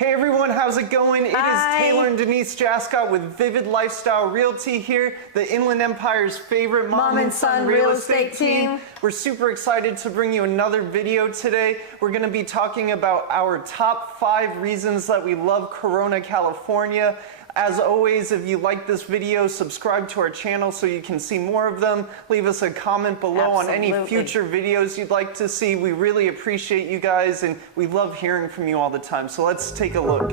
Hey everyone, how's it going? Hi. It is Taylor and Denise Jascott with Vivid Lifestyle Realty here, the Inland Empire's favorite mom and son real estate team. We're super excited to bring you another video today. We're going to be talking about our top 5 reasons that we love Corona, California. As always, if you like this video, subscribe to our channel so you can see more of them. Leave us a comment below on any future videos you'd like to see. We really appreciate you guys and we love hearing from you all the time. So let's take a look.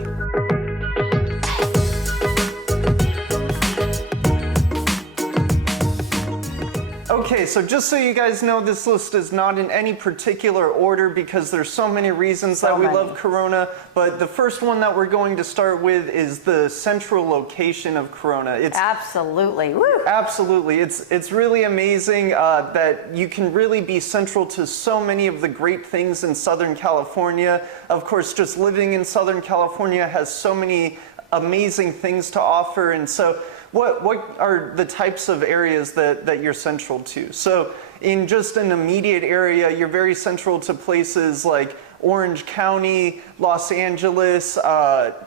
Okay, so just so you guys know, this list is not in any particular order because there's so many reasons that we love Corona, but the first one that we're going to start with is the central location of Corona. It's absolutely, woo. Absolutely. It's really amazing that you can really be central to so many of the great things in Southern California. Of course, just living in Southern California has so many amazing things to offer, and so what are the types of areas that you're central to? So in just an immediate area, you're very central to places like Orange County, Los Angeles,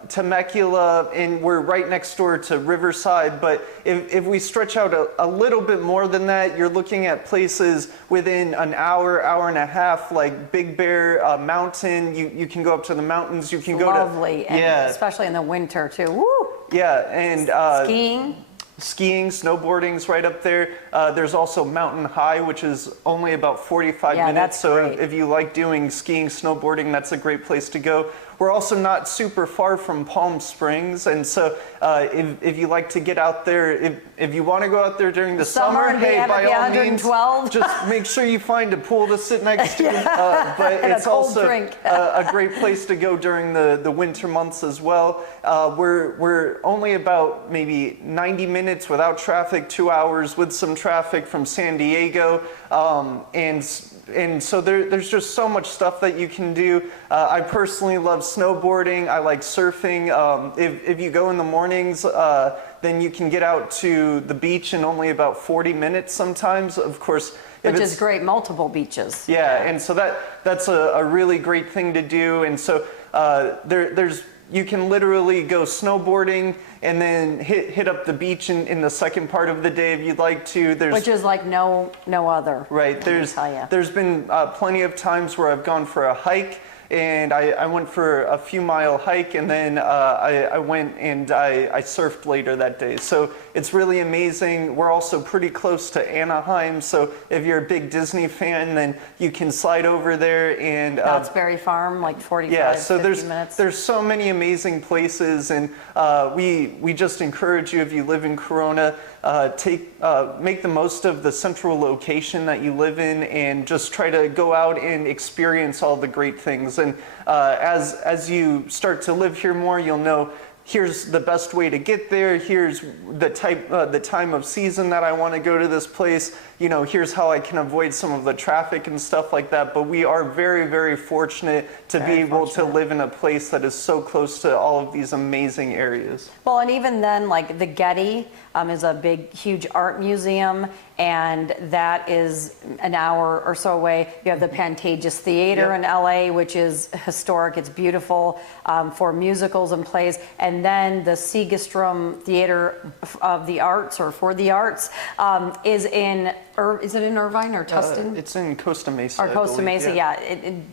Temecula, and we're right next door to Riverside. But if we stretch out a little bit more than that, you're looking at places within an hour, hour and a half, like Big Bear Mountain. You can go up to the mountains. You can go to lovely, and especially in the winter too. Woo! Yeah, and skiing, snowboarding's right up there. There's also Mountain High, which is only about 45 minutes. That's so great. If you like doing skiing, snowboarding, that's a great place to go. We're also not super far from Palm Springs, and so if you like to get out there, if you want to go out there during the summer, hey, by all means, just make sure you find a pool to sit next to. But it's also a great place to go during the winter months as well. We're only about maybe 90 minutes without traffic, 2 hours with some traffic from San Diego, and so there's just so much stuff that you can do. I personally love snowboarding. I like surfing. If you go in the mornings, then you can get out to the beach in only about 40 minutes sometimes. Of course, which is great, multiple beaches. Yeah, and so that's a really great thing to do. And so you can literally go snowboarding and then hit up the beach in the second part of the day if you'd like to. Which is like no other. Right. There's been plenty of times where I've gone for a hike, and I went for a few mile hike, and then I went and I surfed later that day. So it's really amazing. We're also pretty close to Anaheim, so if you're a big Disney fan, then you can slide over there. And Knott's Berry Farm, like 45, 50 minutes. There's so many amazing places, and we just encourage you, if you live in Corona, make the most of the central location that you live in, and just try to go out and experience all the great things. And as you start to live here more, you'll know here's the best way to get there. Here's the time of season that I want to go to this place. You know, here's how I can avoid some of the traffic and stuff like that. But we are very, very fortunate to be able to live in a place that is so close to all of these amazing areas. Well, and even then, like the Getty is a big, huge art museum, and that is an hour or so away. You have the Pantages Theater in LA, which is historic. It's beautiful for musicals and plays. And then the Segerstrom Theater of the Arts, or for the Arts, is it in Irvine or Tustin? It's in Costa Mesa. Or Costa Mesa,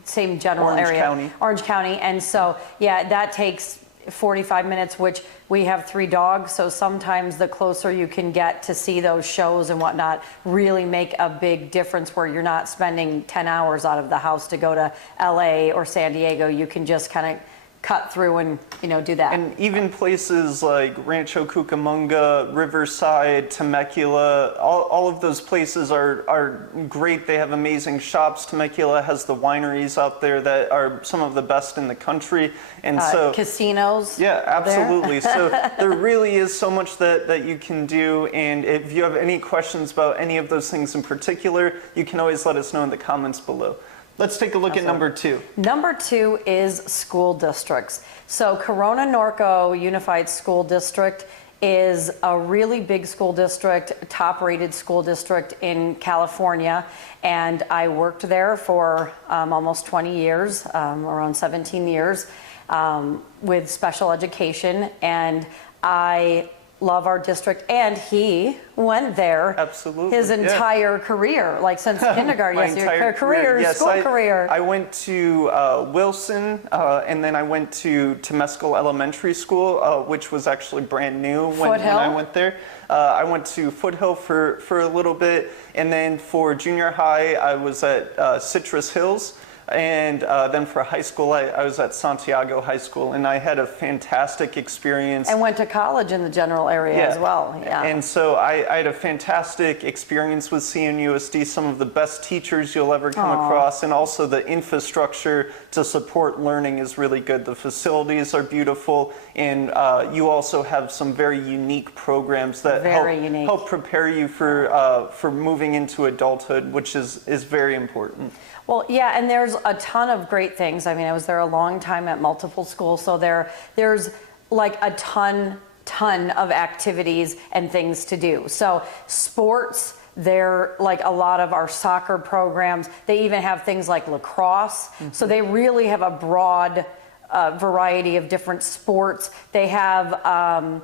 same general area. Orange County. And so, that takes 45 minutes, which we have 3 dogs, so sometimes the closer you can get to see those shows and whatnot really make a big difference, where you're not spending 10 hours out of the house to go to LA or San Diego. You can just kind of cut through and do that. And even places like Rancho Cucamonga, Riverside, Temecula, all of those places are great. They have amazing shops. Temecula has the wineries out there that are some of the best in the country, and so casinos. Yeah, absolutely. So there really is so much that you can do, and if you have any questions about any of those things in particular, you can always let us know in the comments below. Let's take a look at number 2. Number 2 is school districts. So Corona Norco Unified School District is a really big school district, top-rated school district in California, and I worked there for almost 20 years, around 17 years. with special education, and I love our district, and he went there Absolutely, his entire career, like since kindergarten. My Yes, your entire career, Yes, school career. I went to Wilson, and then I went to Temescal Elementary School, which was actually brand new when I went there. I went to Foothill for a little bit, and then for junior high, I was at Citrus Hills. And then for high school, I was at Santiago High School, and I had a fantastic experience. And went to college in the general area as well. Yeah. And so I had a fantastic experience with CNUSD, some of the best teachers you'll ever come across, and also the infrastructure to support learning is really good. The facilities are beautiful, and you also have some very unique programs that help prepare you for moving into adulthood, which is very important. Well, yeah, and there's a ton of great things. I mean, I was there a long time at multiple schools, so there's like a ton of activities and things to do. So sports, they're like a lot of our soccer programs. They even have things like lacrosse. So they really have a broad variety of different sports. They have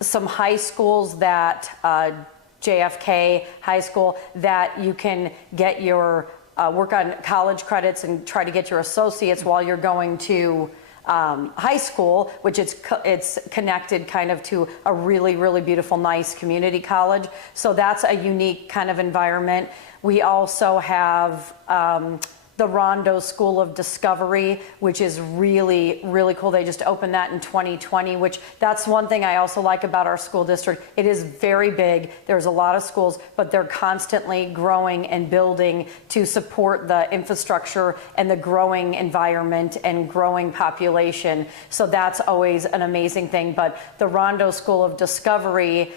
some high schools that, JFK High School, that you can get your work on college credits and try to get your associates while you're going to high school, which it's connected kind of to a really, really beautiful, nice community college. So that's a unique kind of environment. We also have the Rondo School of Discovery, which is really, really cool. They just opened that in 2020, which that's one thing I also like about our school district. It is very big. There's a lot of schools, but they're constantly growing and building to support the infrastructure and the growing environment and growing population. So that's always an amazing thing. But the Rondo School of Discovery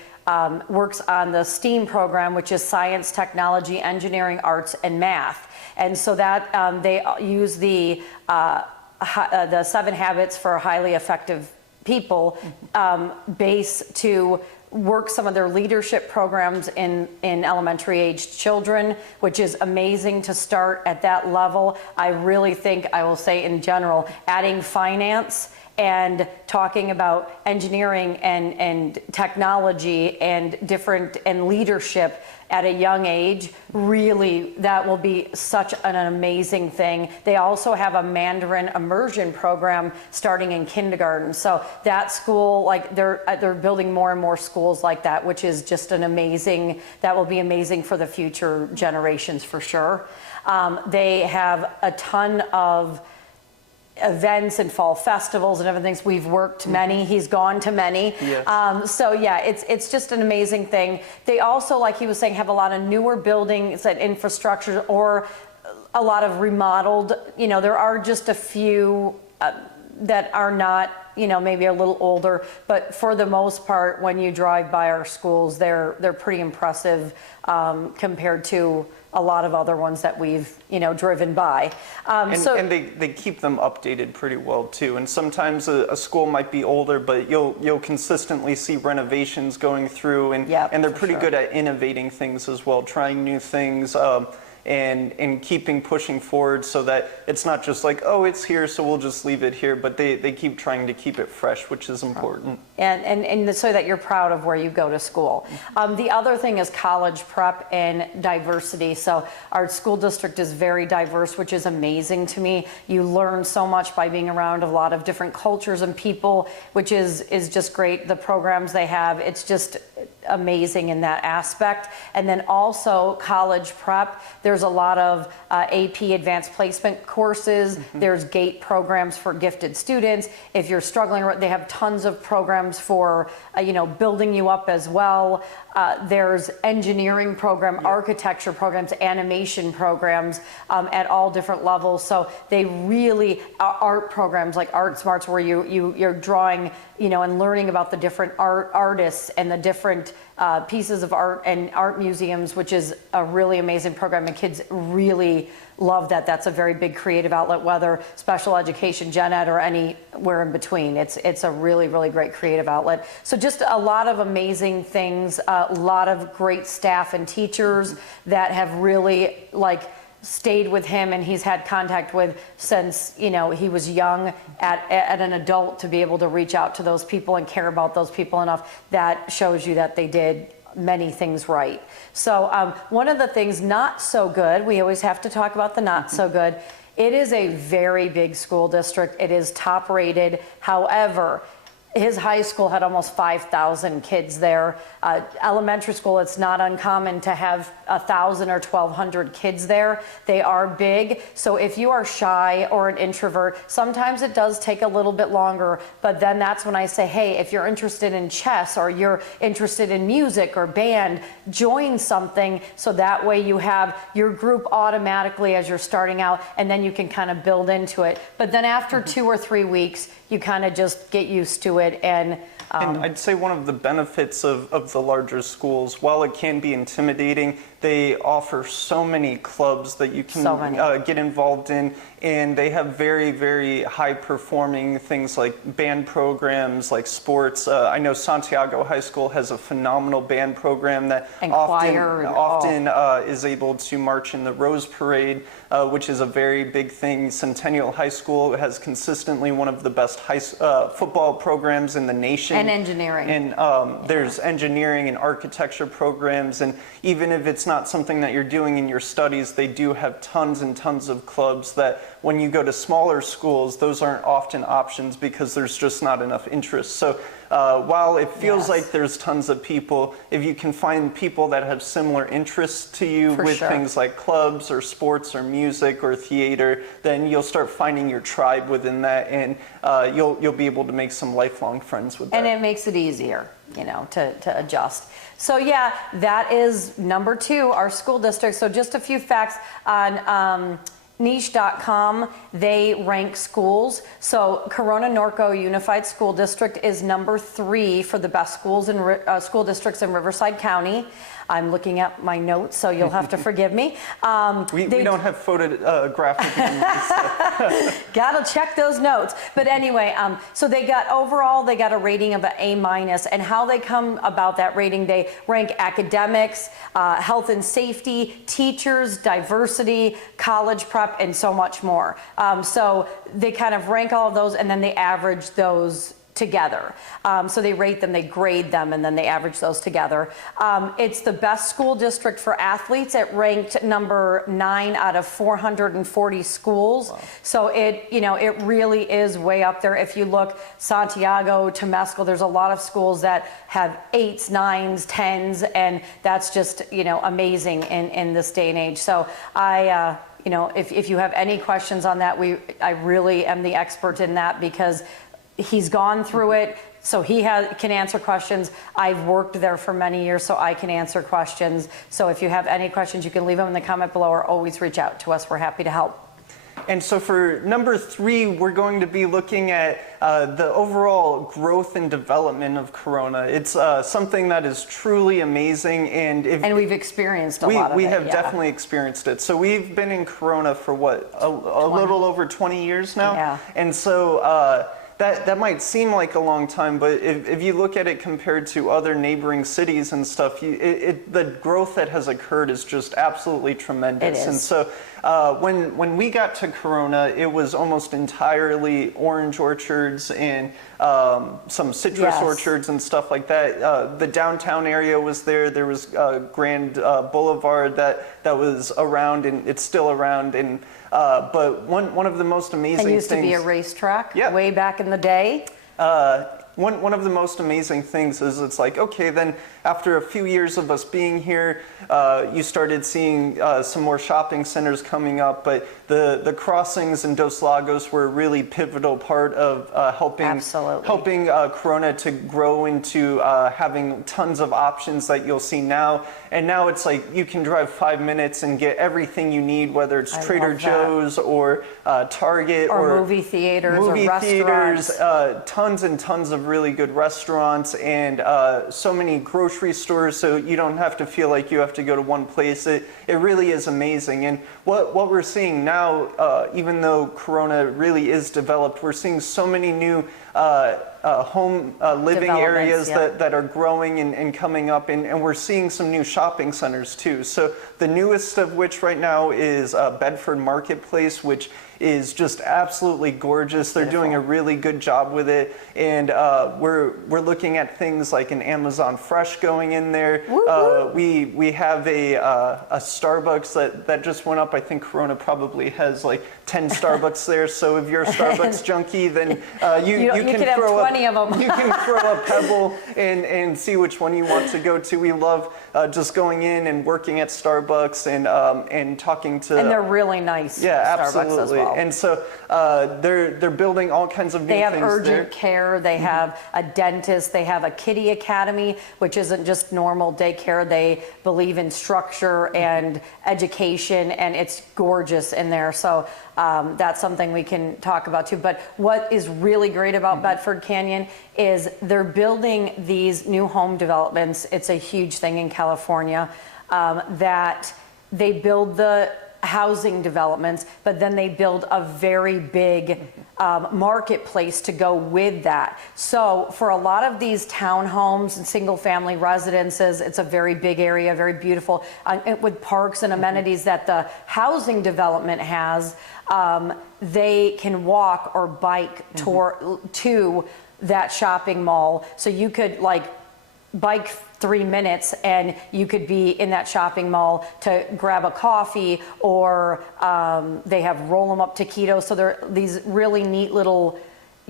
works on the STEAM program, which is science, technology, engineering, arts, and math. And so that they use the 7 Habits for Highly Effective People base to work some of their leadership programs in elementary aged children, which is amazing to start at that level. I really think, I will say in general, adding finance and talking about engineering and technology and leadership at a young age, really, that will be such an amazing thing. They also have a Mandarin immersion program starting in kindergarten. So that school, like they're building more and more schools like that, which is just that will be amazing for the future generations for sure. They have a ton of events and fall festivals and everything. We've worked many. He's gone to many. Yes. So yeah, it's just an amazing thing. They also, like he was saying, have a lot of newer buildings and infrastructure, or a lot of remodeled. You know, there are just a few that are not, you know, maybe a little older, but for the most part, when you drive by our schools, they're pretty impressive compared to a lot of other ones that we've, you know, driven by. And they keep them updated pretty well too. And sometimes a school might be older, but you'll consistently see renovations going through, and they're pretty good at innovating things as well, trying new things. And keeping pushing forward, so that it's not just like, oh, it's here, so we'll just leave it here, but they keep trying to keep it fresh, which is important. And so that you're proud of where you go to school. The other thing is college prep and diversity. So our school district is very diverse, which is amazing to me. You learn so much by being around a lot of different cultures and people, which is just great. The programs they have, it's just amazing in that aspect. And then also college prep, there's a lot of AP advanced placement courses. There's GATE programs for gifted students. If you're struggling, they have tons of programs for you know, building you up as well. There's engineering program, architecture programs, animation programs at all different levels. So they really art programs like Art Smarts, where you're drawing, you know, and learning about the different artists and the different pieces of art and art museums, which is a really amazing program, and kids really love that. That's a very big creative outlet, whether special education, gen ed, or anywhere in between. It's a really, really great creative outlet. So just a lot of amazing things, a lot of great staff and teachers that have really, like, stayed with him and he's had contact with since, he was young at an adult, to be able to reach out to those people and care about those people enough, that shows you that they did many things right. So one of the things not so good, we always have to talk about the not so good. It is a very big school district. It is top rated. However, his high school had almost 5,000 kids there. Elementary school, it's not uncommon to have 1,000 or 1,200 kids there. They are big. So if you are shy or an introvert, sometimes it does take a little bit longer. But then that's when I say, hey, if you're interested in chess or you're interested in music or band, join something. So that way you have your group automatically as you're starting out, and then you can kind of build into it. But then after 2 or 3 weeks, you kind of just get used to it. And I'd say one of the benefits of the larger schools, while it can be intimidating, they offer so many clubs that you can get involved in, and they have very, very high performing things like band programs, like sports. I know Santiago High School has a phenomenal band program that often is able to march in the Rose Parade, which is a very big thing. Centennial High School has consistently one of the best football programs in the nation. And engineering. And there's engineering and architecture programs, and even if it's not something that you're doing in your studies, they do have tons and tons of clubs that when you go to smaller schools, those aren't often options because there's just not enough interest. So while it feels like there's tons of people, if you can find people that have similar interests to you with things like clubs or sports or music or theater, then you'll start finding your tribe within that, and you'll be able to make some lifelong friends with that. And it makes it easier, to adjust. So yeah, that is number 2, our school district. So just a few facts on niche.com, they rank schools. So Corona Norco Unified School District is number 3 for the best schools in school districts in Riverside County. I'm looking at my notes, so you'll have to forgive me. We don't have photographic images. Gotta check those notes. But anyway, so they got a rating of an A-. And how they come about that rating, they rank academics, health and safety, teachers, diversity, college prep, and so much more. So they kind of rank all of those, and then they average those together. So they rate them, they grade them, and then they average those together. It's the best school district for athletes. It ranked number 9 out of 440 schools. Wow. So it really is way up there. If you look, Santiago, Temescal, there's a lot of schools that have 8s, 9s, 10s, and that's just, amazing in this day and age. So if you have any questions on that, I really am the expert in that because he's gone through it, so he can answer questions. I've worked there for many years, so I can answer questions. So if you have any questions, you can leave them in the comment below or always reach out to us. We're happy to help. And so for number 3, we're going to be looking at the overall growth and development of Corona. It's something that is truly amazing, and we've experienced a lot of it. We have definitely experienced it. So we've been in Corona for what, a little over 20 years now? Yeah. And so that might seem like a long time, but if you look at it compared to other neighboring cities and stuff, the growth that has occurred is just absolutely tremendous. It is. And so when we got to Corona, it was almost entirely orange orchards and some citrus orchards and stuff like that. The downtown area was there. There was Grand Boulevard that was around, and it's still around. And but one of the most amazing things... It used to be a racetrack way back in the day. One of the most amazing things is it's like, okay, then after a few years of us being here, you started seeing some more shopping centers coming up, but the crossings in Dos Lagos were a really pivotal part of helping Corona to grow into having tons of options that you'll see now. And now it's like you can drive 5 minutes and get everything you need, whether it's Trader Joe's or Target or movie theaters or restaurants. Tons and tons of really good restaurants and so many grocery stores, so you don't have to feel like you have to go to one place. It really is amazing. And what we're seeing now, even though Corona really is developed, we're seeing so many new home living Developments, areas yeah. that are growing and coming up, and we're seeing some new shopping centers too. So the newest of which right now is Bedford Marketplace, which is just absolutely gorgeous. They're doing a really good job with it, and we're looking at things like an Amazon Fresh going in there. We have a Starbucks that just went up. I think Corona probably has like 10 Starbucks there. So if you're a Starbucks junkie, then you can could have throw 20 of them. You can throw a pebble and see which one you want to go to. We love just going in and working at Starbucks and talking to. And they're really nice. Yeah, Starbucks absolutely. as well. And so they're building all kinds of new They things have urgent there. care, they have a dentist, they have a kiddie academy, which isn't just normal daycare. They believe in structure and education, and it's gorgeous in there. So that's something we can talk about too. But what is really great about Bedford Canyon is they're building these new home developments. It's a huge thing in California, that they build the housing developments, but then they build a very big marketplace to go with that. So for a lot of these townhomes and single family residences, it's a very big area, very beautiful, with parks and amenities that the housing development has. They can walk or bike to that shopping mall. So you could like bike 3 minutes and you could be in that shopping mall to grab a coffee, or they have roll 'em up taquitos. So they're these really neat little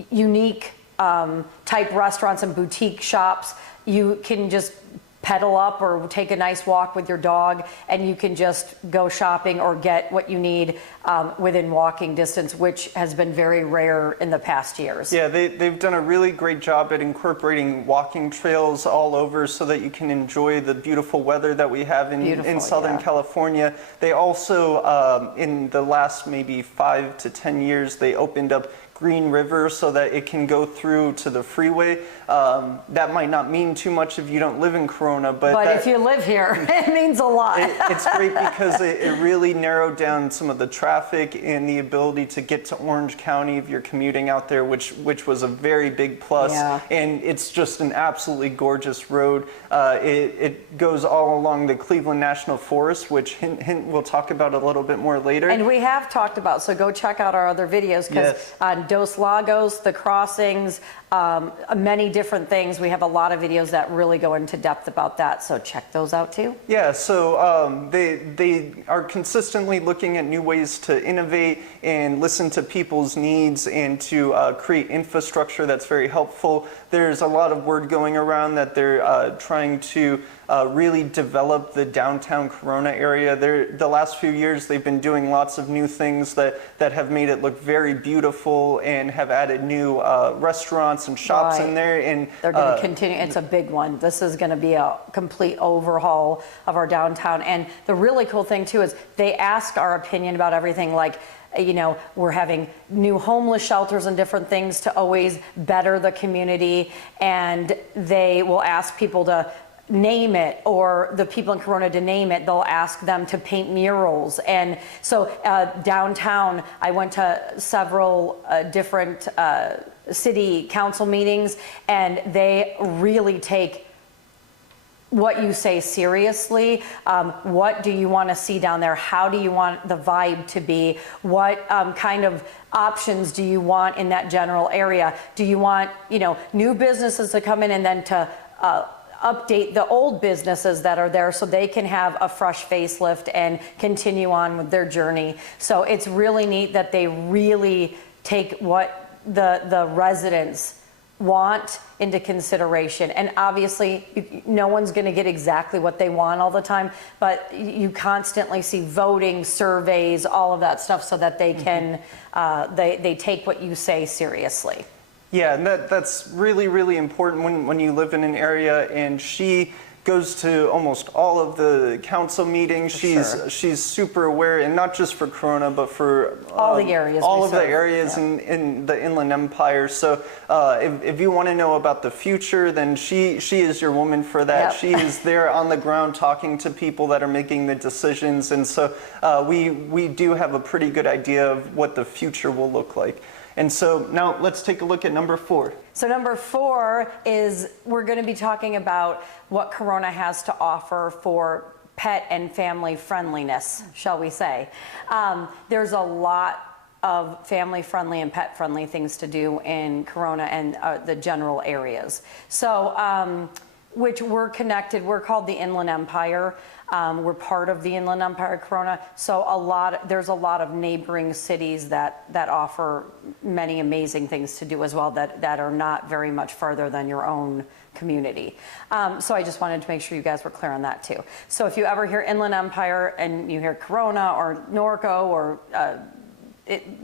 unique type restaurants and boutique shops. You can just pedal up or take a nice walk with your dog, and you can just go shopping or get what you need within walking distance, which has been very rare in the past years. Yeah, they've done a really great job at incorporating walking trails all over so that you can enjoy the beautiful weather that we have in Southern California. They also, in the last maybe 5 to 10 years, they opened up Green River so that it can go through to the freeway. That might not mean too much if you don't live in Corona, but if you live here, it means a lot. It's great because it really narrowed down some of the traffic and the ability to get to Orange County if you're commuting out there, which was a very big plus. Yeah. And it's just an absolutely gorgeous road. It goes all along the Cleveland National Forest, which hint we'll talk about a little bit more later. And we have talked about, so go check out our other videos, because on Dos Lagos, the crossings, many different things. We have a lot of videos that really go into depth about that, so check those out too. Yeah, so they are consistently looking at new ways to innovate and listen to people's needs and to create infrastructure that's very helpful. There's a lot of word going around that they're trying to really develop the downtown Corona area. The last few years they've been doing lots of new things that have made it look very beautiful and have added new restaurants and shops in there. And they're going to continue. It's a big one. This is going to be a complete overhaul of our downtown. And the really cool thing too is they ask our opinion about everything. Like, you know, we're having new homeless shelters and different things to always better the community, and they will ask people to name it, or the people in Corona to name it. They'll ask them to paint murals. And so downtown, I went to several different city council meetings, and they really take what you say seriously. What do you want to see down there? How do you want the vibe to be? What kind of options do you want in that general area? Do you want, you know, new businesses to come in and then to update the old businesses that are there so they can have a fresh facelift and continue on with their journey? So it's really neat that they really take what the residents want into consideration. And obviously no one's going to get exactly what they want all the time, but you constantly see voting, surveys, all of that stuff, so that they can they take what you say seriously. Yeah, and that's really, really important when you live in an area. And she goes to almost all of the council meetings. She's super aware, and not just for Corona, but for all the areas, all of the areas in the Inland Empire. So if you want to know about the future, then she is your woman for that. She is there on the ground talking to people that are making the decisions, and so we do have a pretty good idea of what the future will look like. And so now let's take a look at number 4. So number 4 is we're going to be talking about what Corona has to offer for pet and family friendliness, shall we say. There's a lot of family friendly and pet friendly things to do in Corona and the general areas. So, which we're connected, we're called the Inland Empire. We're part of the Inland Empire Corona. So there's a lot of neighboring cities that offer many amazing things to do as well that are not very much further than your own community. So I just wanted to make sure you guys were clear on that too. So if you ever hear Inland Empire and you hear Corona or Norco or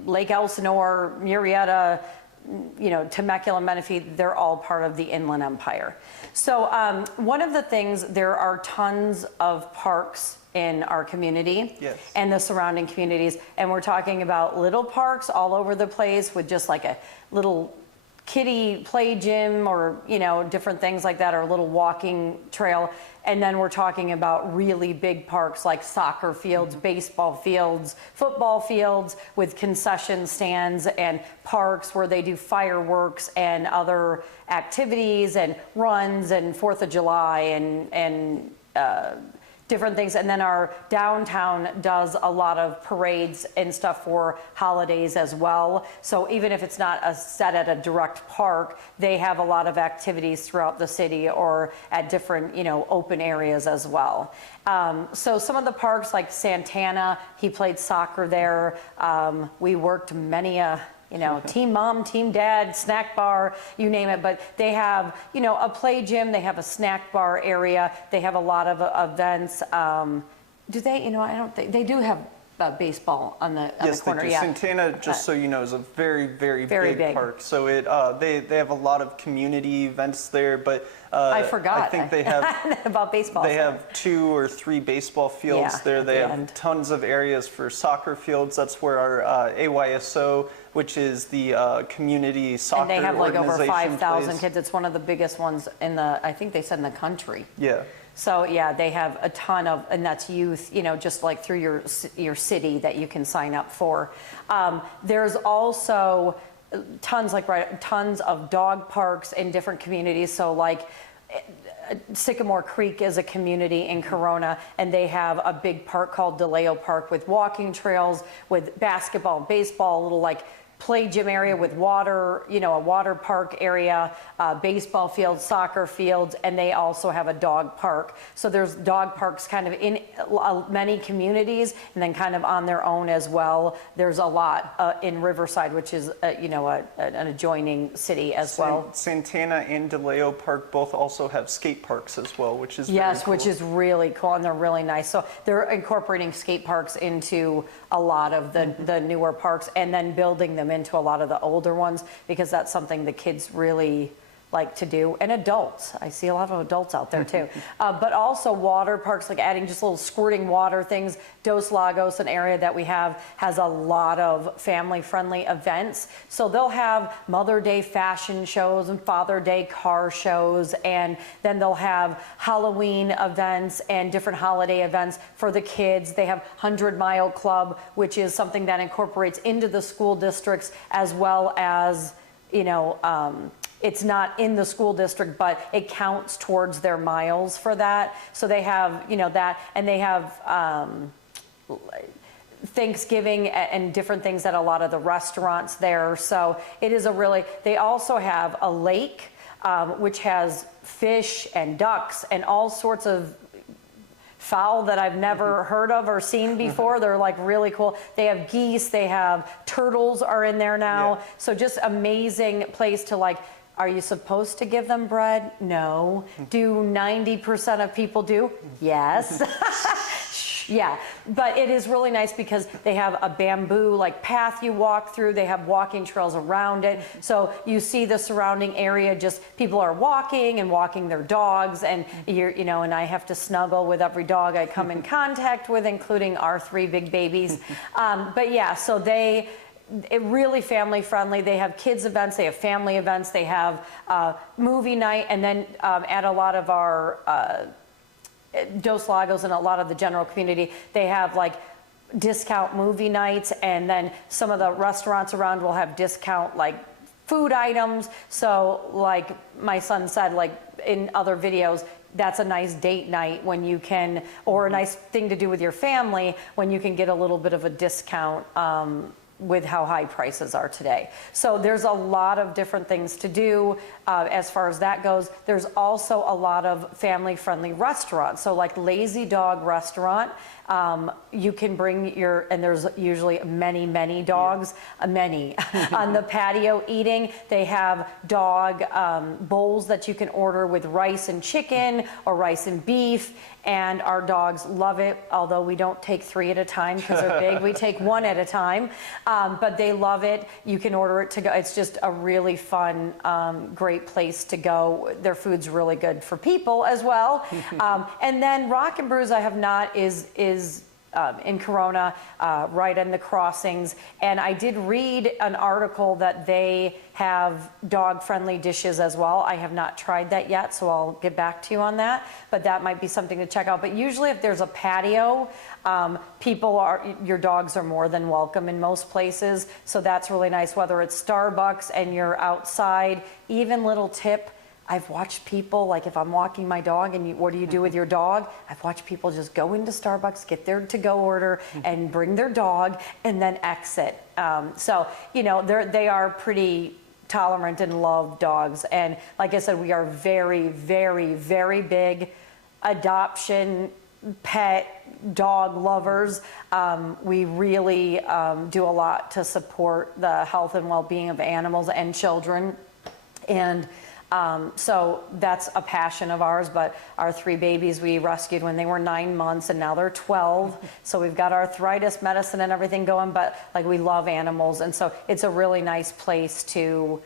Lake Elsinore, Murrieta, Temecula, Menifee, they're all part of the Inland Empire. So one of the things, there are tons of parks in our community and the surrounding communities, and we're talking about little parks all over the place with just like a little kiddie play gym or different things like that, or a little walking trail. And then we're talking about really big parks like soccer fields, baseball fields, football fields with concession stands, and parks where they do fireworks and other activities and runs and 4th of July and different things. And then our downtown does a lot of parades and stuff for holidays as well. So even if it's not set at a direct park, they have a lot of activities throughout the city or at different, open areas as well. So some of the parks like Santana, he played soccer there. We worked many team mom, team dad, snack bar, you name it. But they have, a play gym, they have a snack bar area, they have a lot of events. Do they, I don't think, they do have baseball on the corner. Yes, they do. Santana, just so you know, is a very, very big park. So they have a lot of community events there, but I forgot. I think they have about baseball. They have 2 or 3 baseball fields there. They have tons of areas for soccer fields. That's where our AYSO, which is the community soccer organization, and they have like over 5,000 plays. kids. It's one of the biggest ones in I think they said in the country. Yeah. So yeah, they have a ton of, and that's youth, just like through your city that you can sign up for. There's also tons of dog parks in different communities. So like Sycamore Creek is a community in Corona, and they have a big park called DeLeo Park with walking trails, with basketball, baseball, a little like play gym area with water, a water park area, baseball fields, soccer fields, and they also have a dog park. So there's dog parks kind of in many communities, and then kind of on their own as well. There's a lot in Riverside, which is an adjoining city as well. Santana and DeLeo Park both also have skate parks as well, which is very cool. Which is really cool, and they're really nice. So they're incorporating skate parks into a lot of the newer parks, and then building them into a lot of the older ones, because that's something the kids really like to do, and adults. I see a lot of adults out there too. But also water parks, like adding just little squirting water things. Dos Lagos, an area that we have, has a lot of family-friendly events. So they'll have Mother Day fashion shows and Father Day car shows, and then they'll have Halloween events and different holiday events for the kids. They have 100 Mile Club, which is something that incorporates into the school districts, as well as, it's not in the school district, but it counts towards their miles for that. So they have, that, and they have Thanksgiving and different things at a lot of the restaurants there. So it is they also have a lake, which has fish and ducks and all sorts of fowl that I've never heard of or seen before. They're like really cool. They have geese, they have turtles are in there now. Yeah. So just amazing place to like, are you supposed to give them bread? No. Do 90% of people do? Yes. Yeah, but it is really nice because they have a bamboo like path you walk through. They have walking trails around it. So you see the surrounding area, just people are walking and walking their dogs, and and I have to snuggle with every dog I come in contact with, including our 3 big babies. But yeah, so really family friendly. They have kids events, they have family events, they have movie night, and then at a lot of our Dos Lagos and a lot of the general community, they have like discount movie nights, and then some of the restaurants around will have discount like food items. So like my son said, like in other videos, that's a nice date night when you can, or a nice thing to do with your family when you can get a little bit of a discount with how high prices are today. So there's a lot of different things to do as far as that goes. There's also a lot of family-friendly restaurants. So like Lazy Dog Restaurant, you can bring your, and there's usually many dogs, many, on the patio eating. They have dog bowls that you can order with rice and chicken or rice and beef, and our dogs love it, although we don't take 3 at a time because they're big. We take 1 at a time, but they love it. You can order it to go. It's just a really fun, great place to go. Their food's really good for people as well. And then Rock and Brews I have not is in Corona, right in the crossings. And I did read an article that they have dog-friendly dishes as well. I have not tried that yet, so I'll get back to you on that. But that might be something to check out. But usually if there's a patio, your dogs are more than welcome in most places. So that's really nice, whether it's Starbucks and you're outside. Even little tip, I've watched people, like if I'm walking my dog and what do you do with your dog? I've watched people just go into Starbucks, get their to-go order and bring their dog and then exit. So, you know, they are pretty tolerant and love dogs. And like I said, we are very big adoption, pet, dog lovers. We really do a lot to support the health and well-being of animals and children. And so that's a passion of ours, but our 3 babies we rescued when they were 9 months and now they're 12. So we've got arthritis medicine and everything going, but like we love animals. And so it's a really nice place to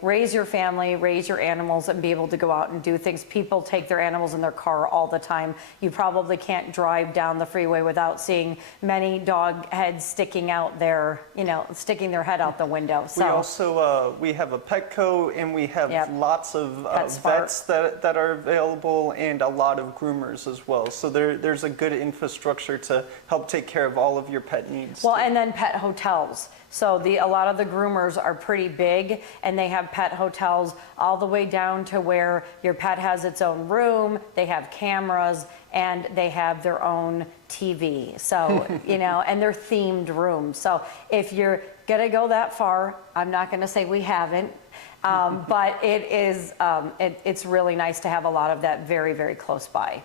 raise your family, raise your animals, and be able to go out and do things. People take their animals in their car all the time. You probably can't drive down the freeway without seeing many dog heads sticking out there, sticking their head out the window. So we also, we have a Petco, and we have lots of vets that are available, and a lot of groomers as well. So there's a good infrastructure to help take care of all of your pet needs. Well, and then pet hotels. So a lot of the groomers are pretty big, and they have pet hotels all the way down to where your pet has its own room, they have cameras, and they have their own TV. So, and they're themed rooms. So if you're gonna go that far, I'm not gonna say we haven't, but it's really nice to have a lot of that very close by.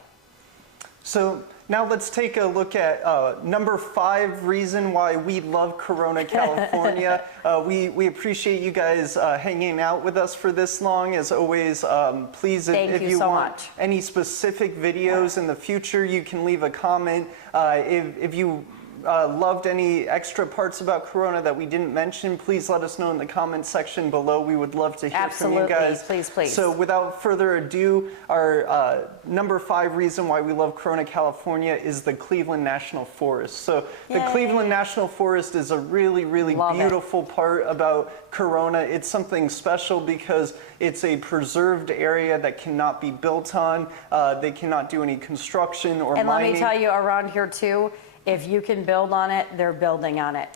So now let's take a look at number 5 reason why we love Corona, California. We appreciate you guys hanging out with us for this long. As always, please, if you want any specific videos in the future, you can leave a comment. If you loved any extra parts about Corona that we didn't mention, please let us know in the comments section below. We would love to hear from you guys. Please. So without further ado, our number 5 reason why we love Corona, California is the Cleveland National Forest. So the Cleveland National Forest is a really beautiful part about Corona. It's something special because it's a preserved area that cannot be built on. They cannot do any construction or mining. And let me tell you, around here too, if you can build on it, they're building on it.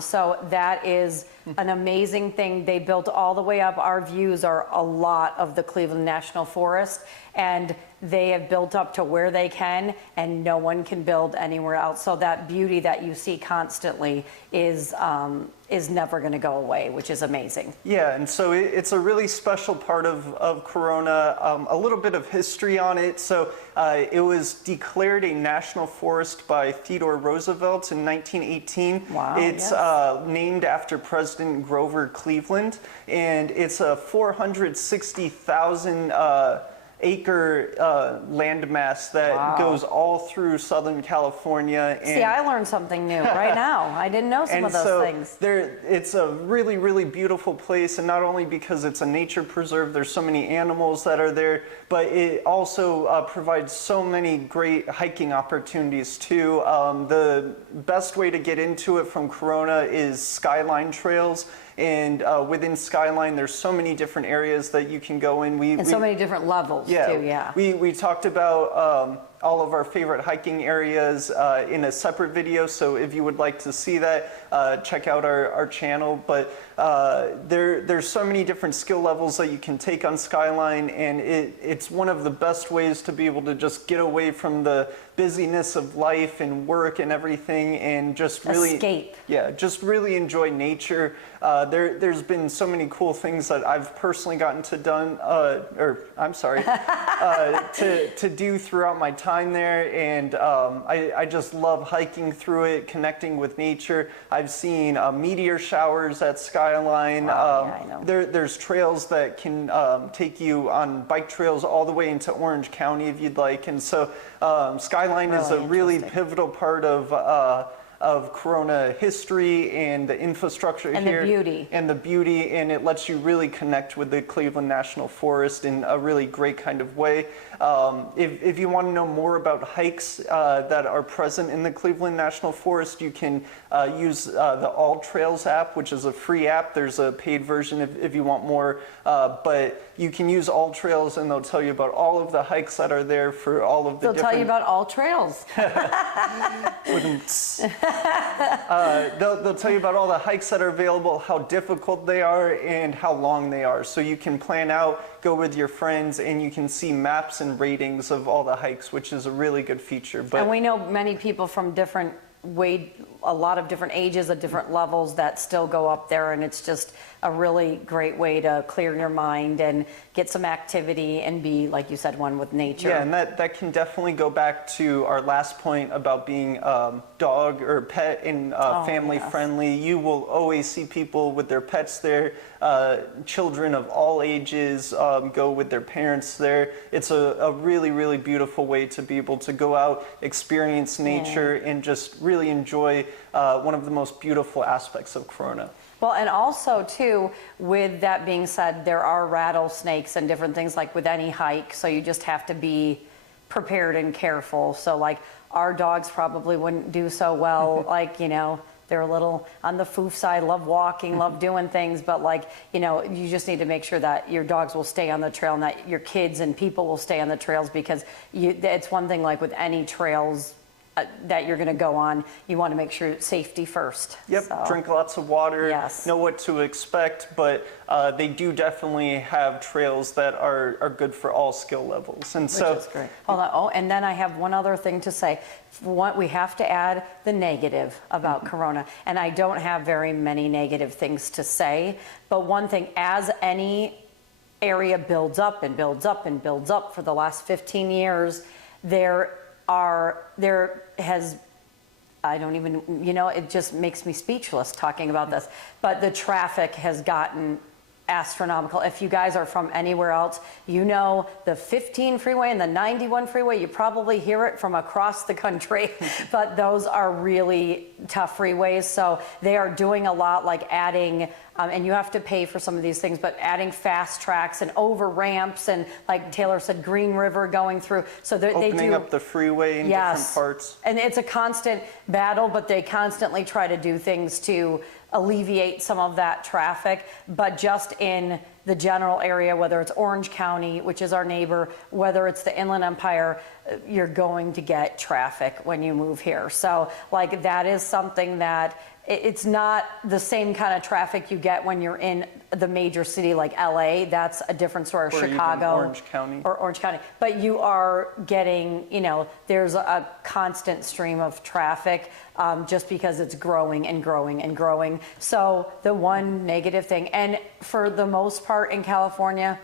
So that is an amazing thing. They built all the way up. Our views are a lot of the Cleveland National Forest, and they have built up to where they can, and no one can build anywhere else. So that beauty that you see constantly is never going to go away, which is amazing. Yeah, and so it's a really special part of Corona. A little bit of history on it. So it was declared a national forest by Theodore Roosevelt in 1918. Wow. It's named after President Grover Cleveland, and it's a 460,000 acre landmass that goes all through Southern California. And see, I learned something new right now. I didn't know some of those things. It's a really beautiful place, and not only because it's a nature preserve, there's so many animals that are there, but it also provides so many great hiking opportunities too. The best way to get into it from Corona is Skyline Trails. And within Skyline, there's so many different areas that you can go in. And so many different levels too, yeah. We talked about all of our favorite hiking areas in a separate video. So if you would like to see that, check out our channel. But there's so many different skill levels that you can take on Skyline, and it's one of the best ways to be able to just get away from the busyness of life and work and everything, and just really escape. Yeah, just really enjoy nature. There's been so many cool things that I've personally gotten to do throughout my time there, and I just love hiking through it, connecting with nature. I've seen meteor showers at Skyline. Wow, yeah, I know. There's trails that can take you on bike trails all the way into Orange County if you'd like, and so Skyline is a really pivotal part of Corona history and the infrastructure and here. And the beauty, and it lets you really connect with the Cleveland National Forest in a really great kind of way. If you want to know more about hikes that are present in the Cleveland National Forest, you can use the All Trails app, which is a free app. There's a paid version if you want more, but you can use All Trails, and they'll tell you about all of the hikes that are there for all of the They'll tell you about all trails. They'll tell you about all the hikes that are available, how difficult they are, and how long they are. So you can plan out, go with your friends, and you can see maps and ratings of all the hikes, which is a really good feature. And we know many people from a lot of different ages at different levels that still go up there, and it's just a really great way to clear your mind and get some activity and be, like you said, one with nature. Yeah, and that can definitely go back to our last point about being dog or pet and family friendly. You will always see people with their pets there. Children of all ages go with their parents there. It's a really, really beautiful way to be able to go out, experience nature, and just really enjoy one of the most beautiful aspects of Corona. Well, and also too, with that being said, there are rattlesnakes and different things like with any hike, so you just have to be prepared and careful. So like our dogs probably wouldn't do so well, like, you know, they're a little on the foof side, love walking, love doing things, but like, you know, you just need to make sure that your dogs will stay on the trail and that your kids and people will stay on the trails, because it's one thing like with any trails that you're going to go on, you want to make sure safety first. Yep, so. Drink lots of water, Yes. Know what to expect, but they do definitely have trails that are good for all skill levels. And Which is great. Hold on. Oh, and then I have one other thing to say. We have to add the negative about Corona, and I don't have very many negative things to say, but one thing, as any area builds up and builds up and builds up for the last 15 years, I don't even, you know, it just makes me speechless talking about this, but the traffic has gotten astronomical. If you guys are from anywhere else, you know the 15 freeway and the 91 freeway, you probably hear it from across the country, but those are really tough freeways. So they are doing a lot, like adding, and you have to pay for some of these things, but adding fast tracks and over ramps, and like Taylor said, Green River going through. So they do opening up the freeway in different parts. And it's a constant battle, but they constantly try to do things to alleviate some of that traffic. But just in the general area, whether it's Orange County, which is our neighbor, whether it's the Inland Empire, you're going to get traffic when you move here. So like that is something that it's not the same kind of traffic you get when you're in the major city like LA. That's a different story. Or Chicago. Even Orange County. Or Orange County. But you are getting, you know, there's a constant stream of traffic just because it's growing and growing and growing. So the one negative thing, and for the most part in California,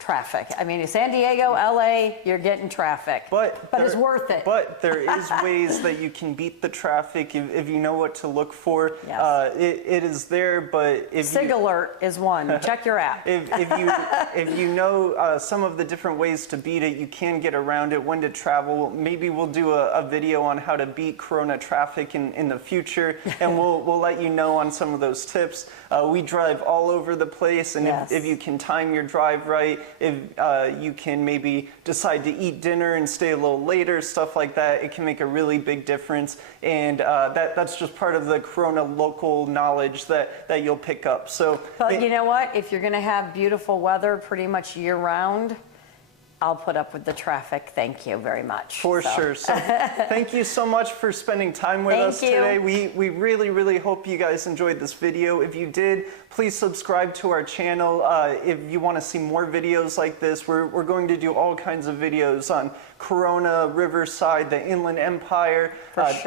traffic. I mean, San Diego, LA, you're getting traffic. But it's worth it. But there is ways that you can beat the traffic if you know what to look for. Yes. It is there, but if SIG alert is one. Check your app. if you know some of the different ways to beat it, you can get around it, when to travel. Maybe we'll do a video on how to beat Corona traffic in the future, and we'll let you know on some of those tips. We drive all over the place, and Yes. if you can time your drive right, if you can maybe decide to eat dinner and stay a little later, stuff like that, it can make a really big difference. And that's just part of the Corona local knowledge that you'll pick up. So, But you know what? If you're going to have beautiful weather pretty much year round, I'll put up with the traffic. Thank you very much. For sure. So thank you so much for spending time with us today. We really, really hope you guys enjoyed this video. If you did, please subscribe to our channel. If you want to see more videos like this, we're going to do all kinds of videos on Corona, Riverside, the Inland Empire,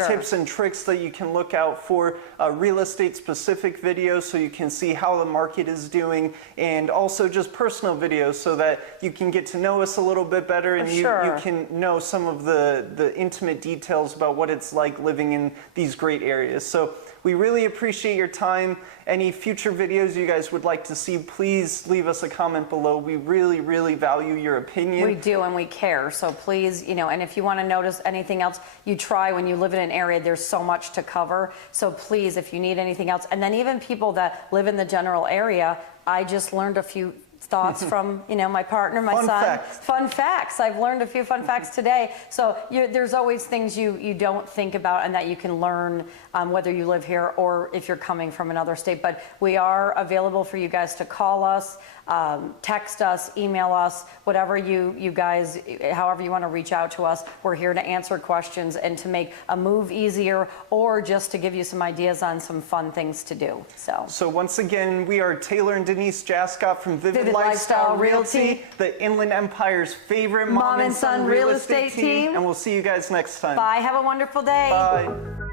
tips and tricks that you can look out for, real estate specific videos so you can see how the market is doing, and also just personal videos so that you can get to know us a little bit better and you can know some of the intimate details about what it's like living in these great areas. So we really appreciate your time. Any future videos you guys would like to see, please leave us a comment below. We really, really value your opinion. We do, and we care. So please, and if you want to notice anything else, you try when you live in an area, there's so much to cover. So please, if you need anything else, and then even people that live in the general area, I just learned a few thoughts from my partner, my son. Fun facts. I've learned a few fun facts today. So there's always things you don't think about and that you can learn whether you live here or if you're coming from another state. But we are available for you guys to call us, text us, email us, whatever you guys, however you want to reach out to us. We're here to answer questions and to make a move easier, or just to give you some ideas on some fun things to do. So once again, we are Taylor and Denise Jascott from Vivid Lifestyle Realty, the Inland Empire's favorite mom and son real estate team. And we'll see you guys next time. Bye. Have a wonderful day. Bye.